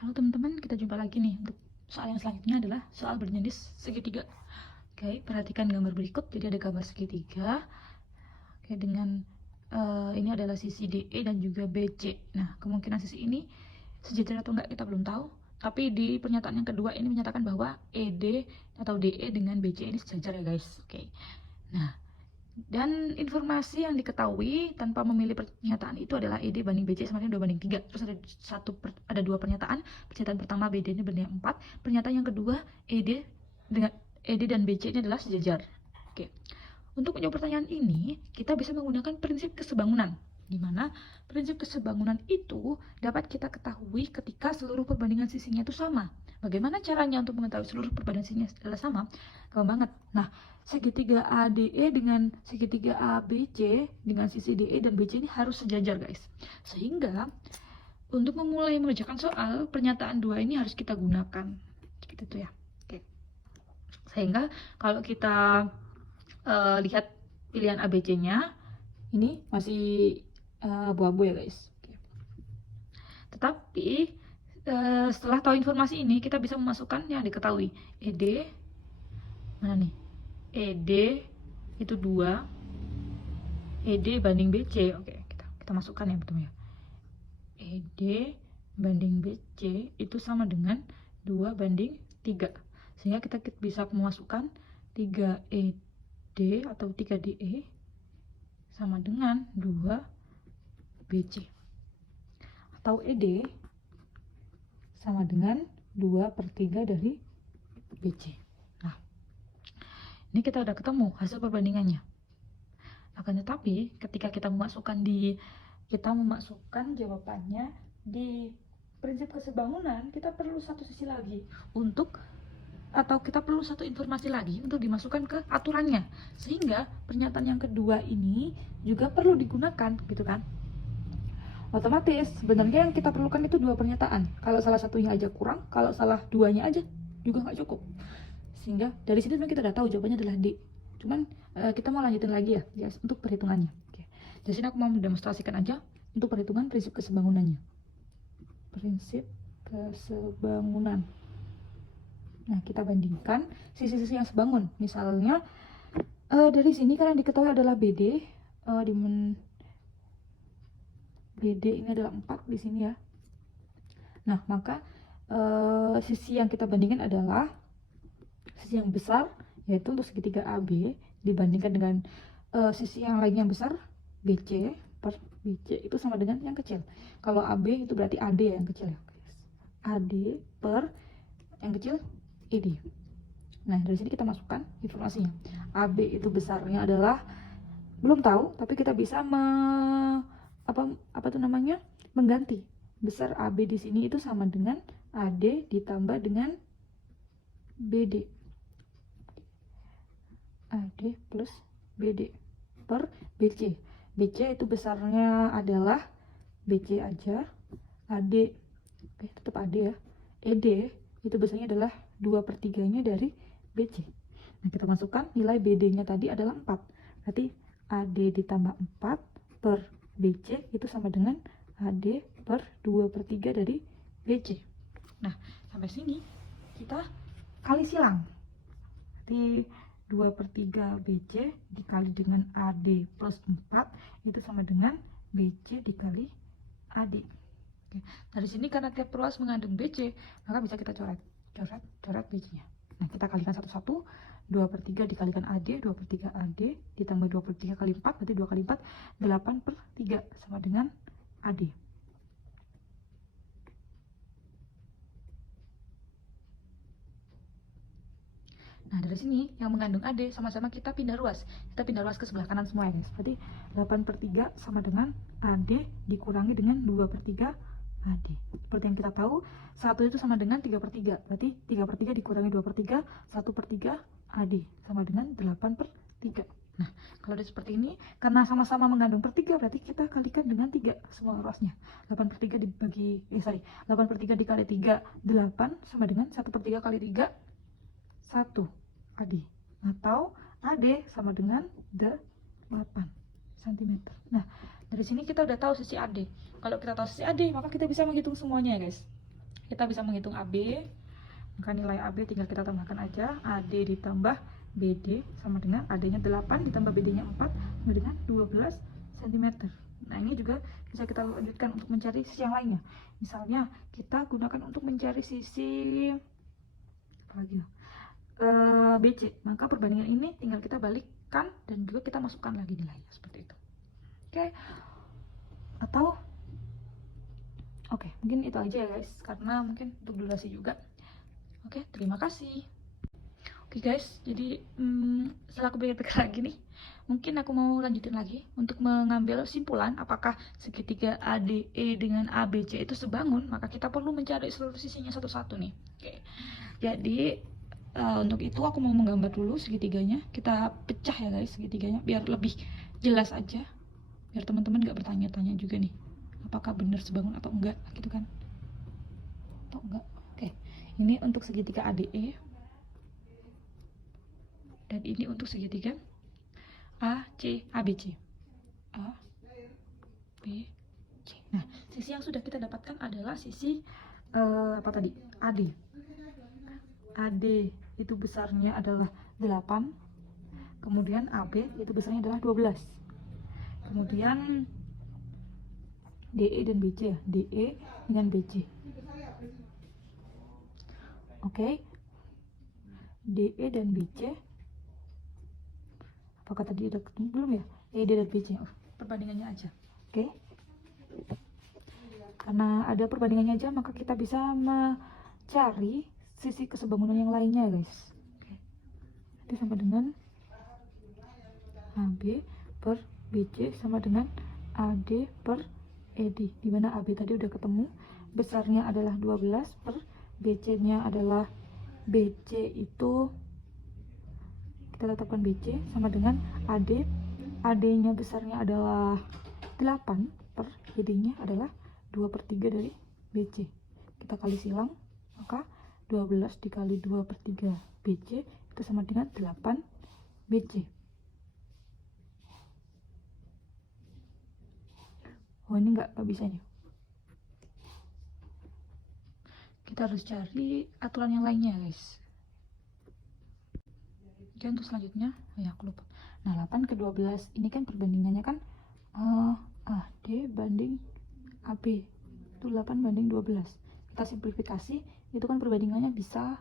Halo teman-teman, kita jumpa lagi nih. Untuk soal yang selanjutnya adalah soal berjenis segitiga. Oke, perhatikan gambar berikut. Jadi ada gambar segitiga. Oke, dengan ini adalah sisi DE dan juga BC. Nah, kemungkinan sisi ini sejajar atau enggak kita belum tahu. Tapi di pernyataan yang kedua ini menyatakan bahwa ED atau DE dengan BC ini sejajar ya guys. Oke. Nah, dan informasi yang diketahui tanpa memilih pernyataan itu adalah ED banding BC sama dengan 2 banding 3. Terus ada dua pernyataan. Pernyataan pertama BD ini banding 4. Pernyataan yang kedua ED dan BC ini adalah sejajar. Oke. Untuk menjawab pertanyaan ini, kita bisa menggunakan prinsip kesebangunan, di mana prinsip kesebangunan itu dapat kita ketahui ketika seluruh perbandingan sisinya itu sama. Bagaimana caranya untuk mengetahui seluruh perbandingan sisinya adalah sama? Gampang banget. Nah, segitiga ADE dengan segitiga ABC dengan sisi DE dan BC ini harus sejajar guys. Sehingga untuk memulai mengerjakan soal, pernyataan dua ini harus kita gunakan. Seperti itu ya. Oke. Sehingga kalau kita lihat pilihan ABC-nya ini masih abu-abu ya guys. Oke. Tetapi setelah tahu informasi ini, kita bisa memasukkan yang diketahui. ED mana nih? ED itu 2, ED banding BC. Oke, kita masukkan ya betul ya. ED banding BC itu sama dengan 2 banding 3. Sehingga kita bisa memasukkan 3ED atau 3DE sama dengan 2 BC. Atau ED sama dengan 2/3 dari BC. Nah, ini kita udah ketemu hasil perbandingannya. Akan tetapi ketika kita memasukkan jawabannya di prinsip kesebangunan, kita perlu satu sisi lagi kita perlu satu informasi lagi untuk dimasukkan ke aturannya, sehingga pernyataan yang kedua ini juga perlu digunakan gitu kan. Otomatis sebenarnya yang kita perlukan itu 2 pernyataan. Kalau salah satunya aja kurang, kalau salah duanya aja juga nggak cukup. Sehingga dari sini kita udah tahu jawabannya adalah D. Cuman kita mau lanjutin lagi ya untuk perhitungannya. Oke. Di sini aku mau mendemonstrasikan aja untuk perhitungan prinsip kesebangunannya. Prinsip kesebangunan. Nah, kita bandingkan sisi-sisi yang sebangun. Misalnya dari sini kan yang diketahui adalah BD. BD ini adalah 4 di sini ya. Nah, maka sisi yang kita bandingkan adalah sisi yang besar, yaitu untuk segitiga AB dibandingkan dengan sisi yang lain yang besar, BC per BC itu sama dengan yang kecil. Kalau AB itu berarti AD yang kecil ya. AD per yang kecil ED. Nah, dari sini kita masukkan informasinya. AB itu besarnya adalah belum tahu, tapi kita bisa mengganti. Besar AB di sini itu sama dengan AD ditambah dengan BD. AD plus BD per BC. BC itu besarnya adalah BC aja. AD tetap AD ya. ED itu besarnya adalah 2/3-nya dari BC. Nah, kita masukkan nilai BD-nya tadi adalah 4. Berarti AD ditambah 4 per BC itu sama dengan AD per 2/3 dari BC. Nah, sampai sini kita kali silang. Berarti 2/3 BC dikali dengan AD plus 4 itu sama dengan BC dikali AD. Oke. Dari sini karena tiap ruas mengandung BC, maka bisa kita coret BC-nya. Nah, kita kalikan satu-satu. 2/3 dikalikan AD, 2/3 AD ditambah 2/3 kali 4, berarti 2 kali 4 8/3 sama dengan AD. Nah, dari sini yang mengandung AD sama-sama kita pindah ruas. Kita pindah ruas ke sebelah kanan semua ya guys. Berarti 8/3 sama dengan AD dikurangi dengan 2/3 AD. Seperti yang kita tahu, 1 itu sama dengan 3/3. Berarti 3/3 dikurangi 2/3, 1/3 AD sama dengan 8/3. Nah, kalau udah seperti ini, karena sama-sama mengandung per 3, berarti kita kalikan dengan 3 semua ruasnya. 8/3 dikali 3, 8 sama dengan 1/3 kali 3, 1 AD. Atau AD sama dengan 8 cm. Nah, dari sini kita udah tahu sisi AD. Kalau kita tahu sisi AD, maka kita bisa menghitung semuanya ya guys. kita bisa menghitung AB. Maka nilai AB tinggal kita tambahkan aja. AD ditambah BD sama dengan AD-nya 8 ditambah BD-nya 4 sama dengan 12 cm. Nah, ini juga bisa kita lanjutkan untuk mencari sisi yang lainnya. Misalnya, kita gunakan untuk mencari sisi apa lagi? BC. Maka perbandingan ini tinggal kita balikkan dan juga kita masukkan lagi nilainya seperti itu. Oke. Atau mungkin itu aja ya guys, karena mungkin untuk durasi juga. Oke, terima kasih. Oke guys, jadi setelah aku pikir-pikir lagi nih, mungkin aku mau lanjutin lagi untuk mengambil simpulan apakah segitiga ADE dengan ABC itu sebangun. Maka kita perlu mencari seluruh sisinya satu-satu nih. Oke, jadi untuk itu aku mau menggambar dulu segitiganya. Kita pecah ya guys segitiganya biar lebih jelas aja, biar teman-teman gak bertanya-tanya juga nih apakah benar sebangun atau enggak gitu kan, atau enggak. Oke, ini untuk segitiga ADE dan ini untuk segitiga ABC. A, B, C. Nah, sisi yang sudah kita dapatkan adalah sisi apa tadi? AD. AD itu besarnya adalah 8. Kemudian AB itu besarnya adalah 12. Kemudian DE dan BC ya. DE dengan BC. Oke. DE dan BC. Apakah tadi ada ketemu belum ya? ED dan BC. Perbandingannya aja. Oke. Karena ada perbandingannya aja, maka kita bisa mencari sisi kesebangunan yang lainnya, guys. Oke. Nanti sama dengan AB per BC sama dengan AD per ED. Dimana AB tadi udah ketemu, besarnya adalah 12 per BC-nya adalah BC itu kita tetapkan BC sama dengan AD. AD-nya besarnya adalah 8 per BD-nya adalah 2/3 dari BC. Kita kali silang, maka 12 dikali 2/3 BC itu sama dengan 8 BC. Oh, ini nggak bisa nih. Kita harus cari aturan yang lainnya guys. Oke, untuk selanjutnya, ya aku lupa. Nah, 8 ke 12 ini kan perbandingannya kan AD banding AB itu 8 banding 12. Kita simplifikasi, itu kan perbandingannya bisa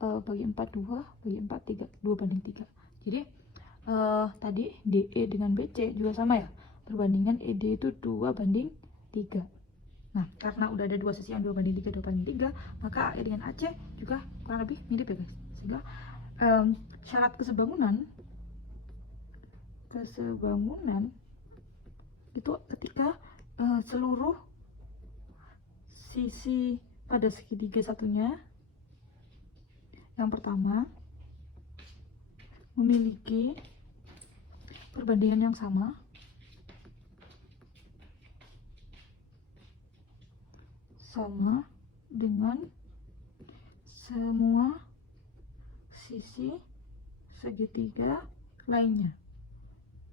bagi 4 2, bagi 4 3, 2 banding 3. Jadi tadi DE dengan BC juga sama ya, perbandingan ED itu 2 banding 3. Nah, karena udah ada dua sisi yang 2 banding 3, 2 banding 3, maka AE dengan AC juga kurang lebih mirip ya guys. Sehingga syarat kesebangunan itu ketika seluruh sisi pada segitiga satunya yang pertama memiliki perbandingan yang sama dengan semua sisi segitiga lainnya.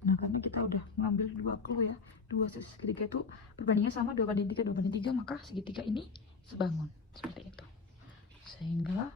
Nah, karena kita udah mengambil 2 clue ya, 2 sisi segitiga itu perbandingannya sama 2 banding 3, 2 banding 3, maka segitiga ini sebangun seperti itu. Sehingga